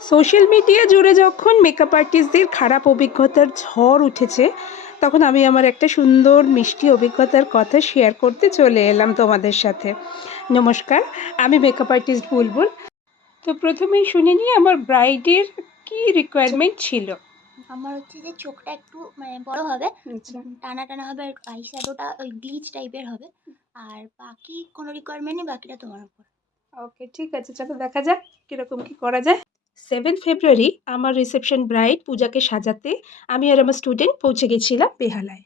Social media জুড়ে যখন makeup আর্টিস্টদের খারাপ অভিজ্ঞতার ঝড় উঠেছে, তখন আমি আমার একটা সুন্দর মিষ্টি অভিজ্ঞতার কথা শেয়ার করতে চলে এলাম তোমাদের সাথে। নমস্কার, আমি মেকআপ আর্টিস্ট বুলবুল। তো প্রথমেই শুনে নিই আমার ব্রাইডের কী রিকোয়ারমেন্ট ছিল। আমার হচ্ছে যে চোখটা একটু বড় হবে, আচ্ছা, টানা টানা হবে, আর আই শ্যাডোটা ওই গ্লিচ টাইপের হবে। আর বাকি কোনো রিকোয়ারমেন্ট নেই, বাকিটা তোমার উপর। ওকে, ঠিক আছে, চলো দেখা যাক কীরকম কী করা যায়। 7 ফেব্রুয়ারি আমার রিসেপশন ব্রাইড পূজাকে সাজাতে আমি আর আমার স্টুডেন্ট পৌঁছে গেছিলাম বেহালায়।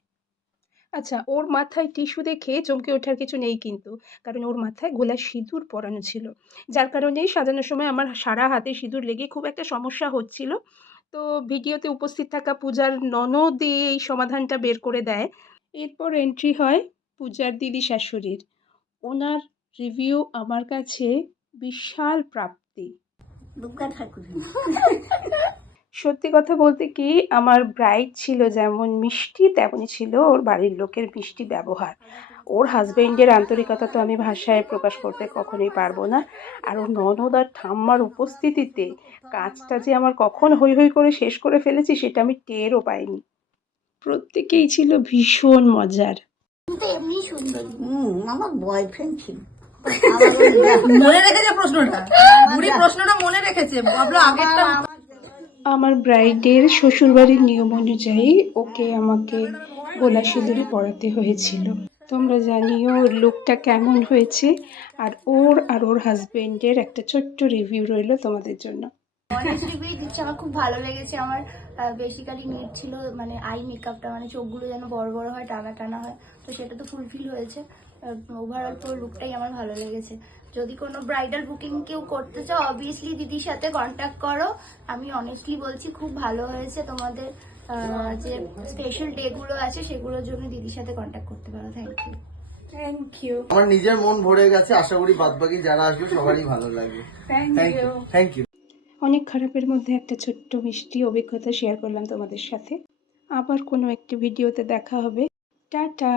আচ্ছা, ওর মাথায় টিস্যু দেখে চমকে ওঠার কিছু নেই কিন্তু, কারণ ওর মাথায় গোলা সিঁদুর পরানো ছিল, যার কারণে সাজানোর সময় আমার সারা হাতে সিঁদুর লেগে খুব একটা সমস্যা হচ্ছিল। তো ভিডিওতে উপস্থিত থাকা পূজার ননদই এই সমাধানটা বের করে দেয়। এরপর এন্ট্রি হয় পূজার দিদি শাশুড়ির। ওনার রিভিউ আমার কাছে বিশাল প্রাপ্তি। সত্যি কথা বলতে কি, আমার ব্রাইড ছিল যেমন মিষ্টি, তেমনই ছিল ওর বাড়ির লোকের মিষ্টি ব্যবহার। ওর হাজবেন্ডের আন্তরিকতা তো আমি ভাষায় প্রকাশ করতে কখনোই পারবো না। আর ওর ননদ আর ঠাম্মার উপস্থিতিতে কাজটা যে আমার কখন হৈ হৈ করে শেষ করে ফেলেছি সেটা আমি টেরও পাইনি। প্রত্যেকেই ছিল ভীষণ মজার। কিন্তু এমনি সুন্দর। আমার বয়ফ্রেন্ড ছিল। মনে রেখেছে প্রশ্নটা, বুড়ি প্রশ্নটা মনে রেখেছে, ভাবলো আগেরটা। আমার ব্রাইডের শ্বশুরবাড়ির নিয়ম অনুযায়ী ওকে আমাকে গোলা সিঁদুরি পরাতে হয়েছিল। তোমরা জানিও ওর লুকটা কেমন হয়েছে, আর ওর হাজবেন্ডের একটা ছোট্ট রিভিউ রইলো তোমাদের জন্য। অনেস্ট রিভিউ দিচ্ছে, আমার খুব ভালো লেগেছে। আমার বেসিক্যালি নিড ছিল আই মেকআপটা, চোখগুলো যেন বড় বড় হয়, টানা টানা হয়, তো সেটা তো ফুলফিল হয়েছে। ওভারঅল পুরো লুকটাই আমার ভালো লেগেছে। যদি কোনো ব্রাইডাল বুকিং কেউ করতে চাও, অবভিয়াসলি দিদির সাথে কন্ট্যাক্ট করো। আমি অনেস্টলি বলছি, খুব ভালো হয়েছে। তোমাদের যে স্পেশাল ডেগুলো আছে সেগুলোর জন্য দিদির সাথে কন্ট্যাক্ট করতে পারো। Thank you. আমার নিজের মন ভরে গেছে, আশা করি বাদবাকি যারা আসবে সবারই ভালো লাগবে। Thank you. অনেক খারাপের মধ্যে একটা ছোট্ট মিষ্টি অভিজ্ঞতা শেয়ার করলাম তোমাদের সাথে। আবার কোনো একটি ভিডিওতে দেখা হবে। টাটা।